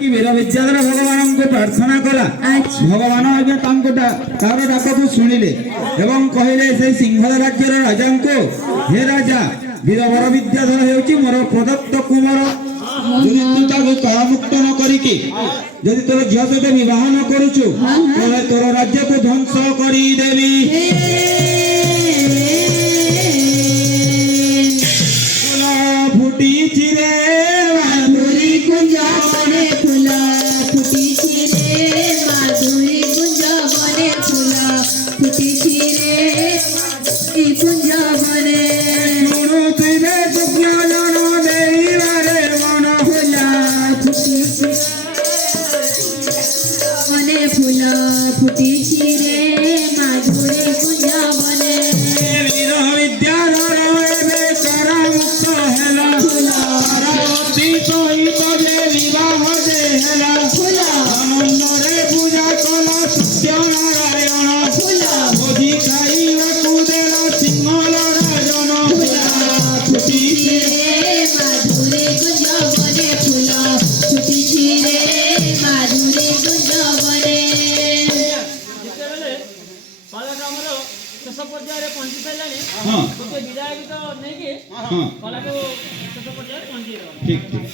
कि वीर विद्याधर भगवान को प्रार्थना कला भगवान आज्ञा तार डाक को शुणिले एवं कहले से सिंहल राज्यर राजा को हे राजा वीर वर विद्याधर हेउची मोर प्रदत्त कुमार यदि तू ताको कामुक्त न करिके यदि तोर झियो सहित विवाह न करूछु तोरे तोर राज्य को ध्वंस करी देवी फुटी चिरे माधुरी कुंज बने फूला फुटी छिरे माधुरी कुंज बने फूला फुटी छिरे कुंज बने सुनु तिरे दुग्ना जानो देईवारे मन फूला फुटी बने फूला फुटी छिरे माधुरी कुंज बने वीर विद्याधर एबे करामुक्त हेला पार्वती सहित जे विवाह जे हेला आनंद रे पूजा कला सत्यनारायण बोधि खाइबाकू देला सिंहल राजन फुटी माधुरी कुंज बने फूला फुटी छिरे माधुरी कुंज बने बालक शेष पर्यायर पहुंची सारे हाँ गोटे विदाय गीत नहीं कि हाँ कला को शेष पर्यायर पहुंची ठीक ठीक